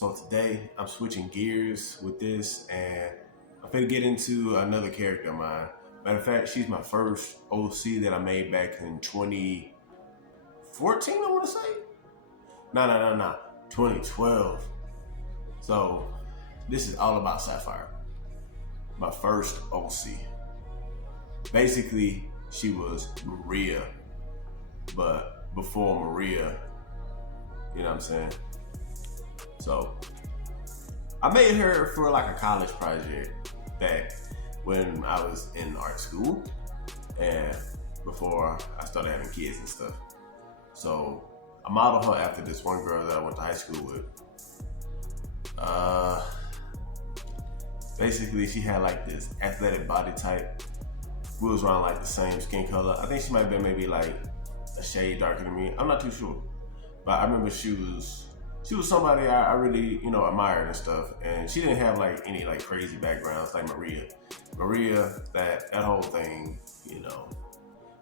So today I'm switching gears with this and I'm gonna get into another character of mine. Matter of fact, she's my first OC that I made back in 2014, I wanna say? No. 2012. So this is all about Sapphire. My first OC. Basically, she was Maria, but before Maria, you know what I'm saying? So I made her for like a college project back when I was in art school and before I started having kids and stuff. So I modeled her after this one girl that I went to high school with. Uh, Basically, she had like this athletic body type. We was around like the same skin color. I think she might have been maybe like a shade darker than me. I'm not too sure. But I remember she was somebody I really, admired and stuff. And she didn't have like any like crazy backgrounds like Maria. That whole thing,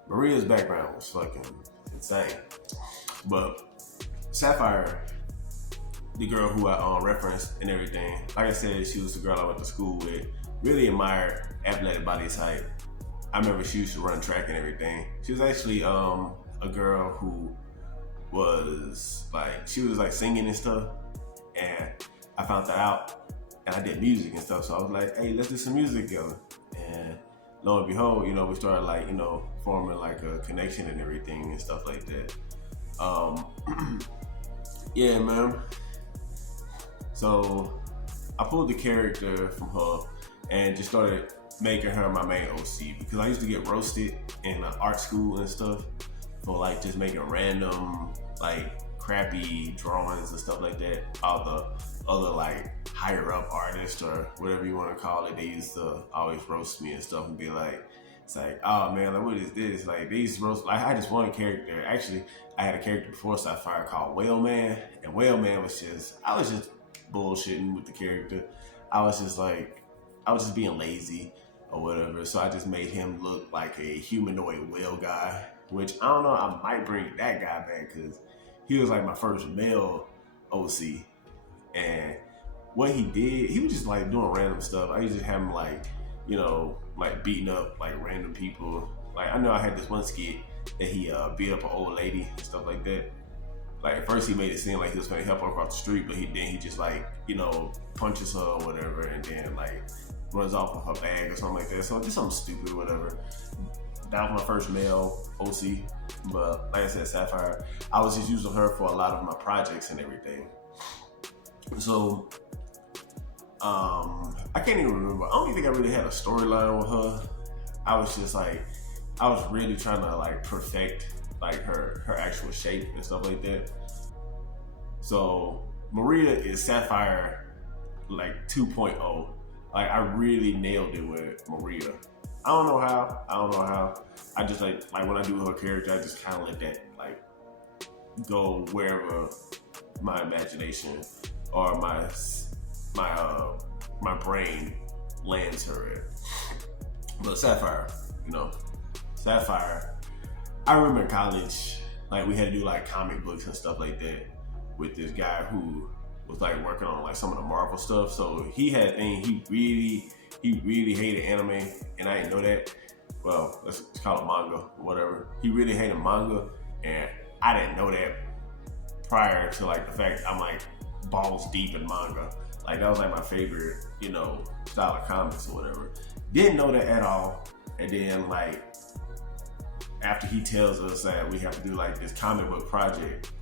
Maria's background was fucking insane. But Sapphire, the girl who I referenced and everything, like I said, she was the girl I went to school with. Really admired athletic body type. I remember she used to run track and everything. She was actually a girl who was she was like singing and stuff, and I found that out, and I did music and stuff. So I was like, hey, let's do some music together. And lo and behold, we started forming like a connection and everything and stuff like that. Yeah, man. So I pulled the character from her and just started making her my main OC because I used to get roasted in art school and stuff for like just making random crappy drawings and stuff like that. All the other higher up artists or whatever you want to call it, they used to always roast me and stuff and be like, it's like, oh man, what is this? Like these roast, I had this one character. Actually, I had a character before Sapphire called Whale Man, and Whale Man was I was just bullshitting with the character. I was just being lazy or whatever. So I just made him look like a humanoid whale guy, which I don't know, I might bring that guy back because he was like my first male OC. And what he did, he was just doing random stuff. I used to have him beating up random people. I know I had this one skit that he beat up an old lady and stuff like that. At first he made it seem like he was gonna help her across the street, but he just punches her or whatever, and then runs off with her bag or something like that. So just something stupid or whatever. That was my first male OC, but like I said, Sapphire, I was just using her for a lot of my projects and everything. So I can't even remember. I don't even think I really had a storyline with her. I was really trying to perfect her actual shape and stuff like that. So Maria is Sapphire 2.0. I really nailed it with Maria. I don't know how. I just when I do her character, I just kind of let that go wherever my imagination or my brain lands her at. But Sapphire, Sapphire, I remember in college, we had to do comic books and stuff like that with this guy who was working on some of the Marvel stuff. So he really hated anime, and I didn't know that. Well, let's call it manga or whatever. He really hated manga, and I didn't know that prior to the fact I'm balls deep in manga. That was my favorite, style of comics or whatever. Didn't know that at all. And then after he tells us that we have to do this comic book project,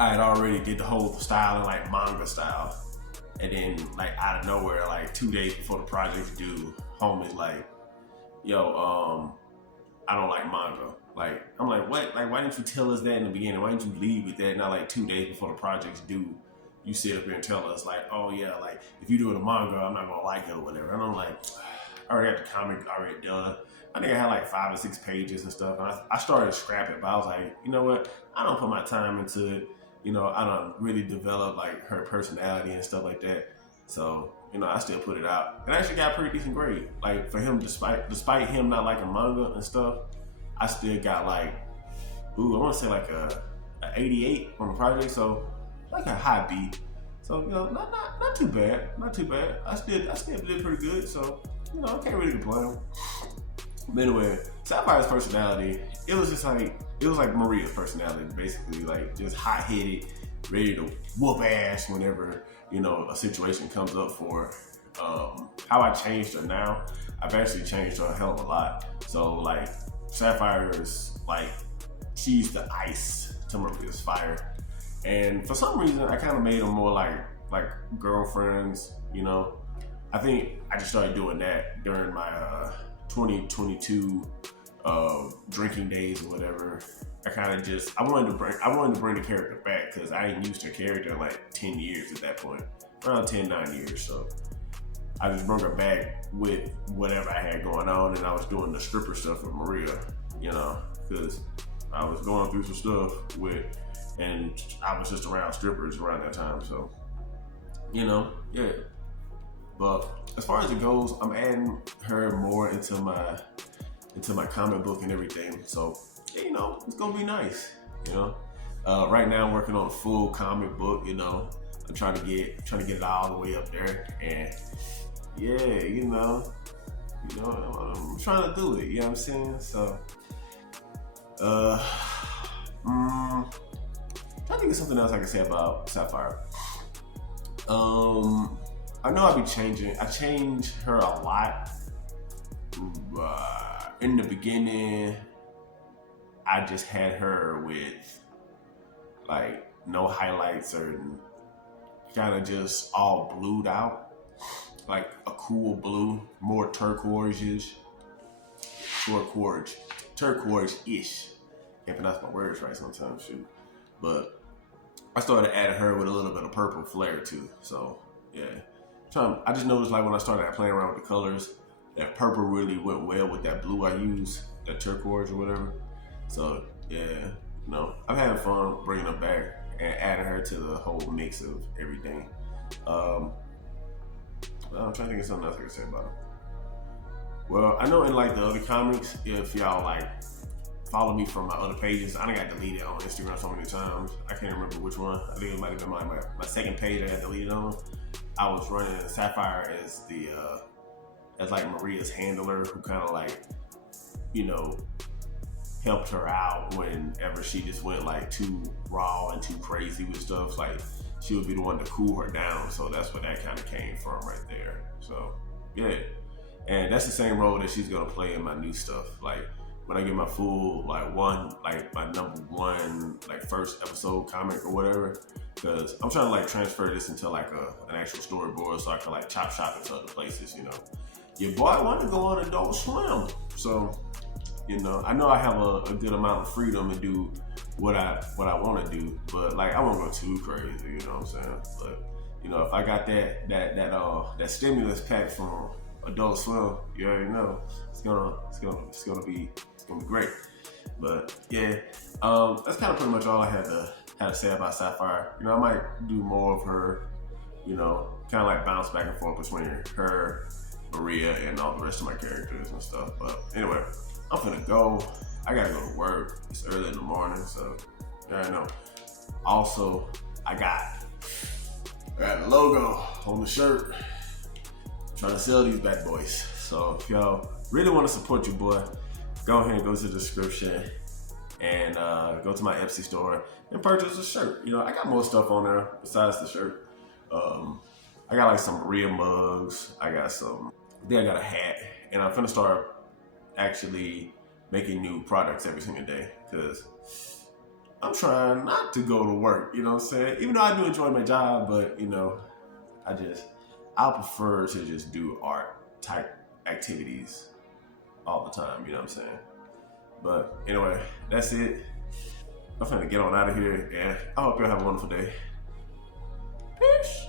I had already did the whole style in manga style. And then out of nowhere, 2 days before the project's due, homie's yo, I don't like manga. I'm what? Why didn't you tell us that in the beginning? Why didn't you leave with that? Now 2 days before the project's due, you sit up here and tell us oh yeah, if you do it a manga, I'm not gonna like it or whatever. And I'm I already got the comic already done. I think I had 5 or 6 pages and stuff. And I started to scrap it, but I was you know what? I don't put my time into it. I don't really develop her personality and stuff like that. So, I still put it out. And I actually got a pretty decent grade. For him, despite him not liking manga and stuff, I still got I want to say a 88 on the project. So a high B. So, you know, not too bad. Not too bad. I still did pretty good, so, you know, I can't really complain. But anyway, Sapphire's personality, it was like Maria's personality, basically, like just hot-headed, ready to whoop ass whenever, you know, a situation comes up for her. How I changed her now, I've actually changed her a hell of a lot. So like, Sapphire is like, she's the ice to Maria's fire. And for some reason, I kind of made them more like girlfriends, you know. I think I just started doing that during my 2022 drinking days or whatever. I wanted to bring the character back because I ain't used her character in like 10 years at that point, around 9 years. So I just brought her back with whatever I had going on, and I was doing the stripper stuff with Maria, you know, because I was going through some stuff and I was just around strippers around that time. So, you know, yeah. But as far as it goes, I'm adding her more into my comic book and everything. So, yeah, you know, it's gonna be nice. You know, right now I'm working on a full comic book. You know, I'm trying to get it all the way up there, and yeah, you know, I'm trying to do it. You know what I'm saying? So, I think it's something else I can say about Sapphire. I know I change her a lot. In the beginning, I just had her with like no highlights or kind of just all blued out, like a cool blue, more turquoise-ish. Can't pronounce my words right sometimes, shoot. But I started adding her with a little bit of purple flair too. So yeah, I just noticed like when I started playing around with the colors, that purple really went well with that blue I used, that turquoise or whatever. So yeah, you know, I'm having fun bringing her back and adding her to the whole mix of everything. I'm trying to think of something else I can say about her. Well, I know in like the other comics, if y'all like follow me from my other pages, I done got deleted on Instagram so many times. I can't remember which one. I think it might have been my second page I got deleted on. I was running Sapphire as as like Maria's handler, who kind of like, you know, helped her out whenever she just went like too raw and too crazy with stuff. Like she would be the one to cool her down. So that's where that kind of came from right there. So yeah, and that's the same role that she's gonna play in my new stuff. Like when I get my full my number one first episode comic or whatever, because I'm trying to like transfer this into like an actual storyboard so I can like chop shop into other places. You know, your boy want to go on Adult Swim, so you know I know I have a good amount of freedom to do what I want to do, but like I won't go too crazy. You know what I'm saying? But you know, if I got that stimulus pack from Adult Swim, you already know it's gonna be great. But yeah, that's kind of pretty much all I had to say about Sapphire. You know, I might do more of her, you know, kind of like bounce back and forth between her, Maria, and all the rest of my characters and stuff. But anyway, I'm finna go. I gotta go to work. It's early in the morning, so I know. Also, I got a logo on the shirt. I'm trying to sell these bad boys. So if y'all really want to support your boy, go ahead and go to the description and go to my Etsy store and purchase a shirt. You know, I got more stuff on there besides the shirt. I got like some Maria mugs. I got a hat, and I'm finna start actually making new products every single day because I'm trying not to go to work. You know what I'm saying? Even though I do enjoy my job, but you know, I prefer to just do art type activities all the time. You know what I'm saying? But anyway, that's it. I'm finna get on out of here, and I hope y'all have a wonderful day. Peace.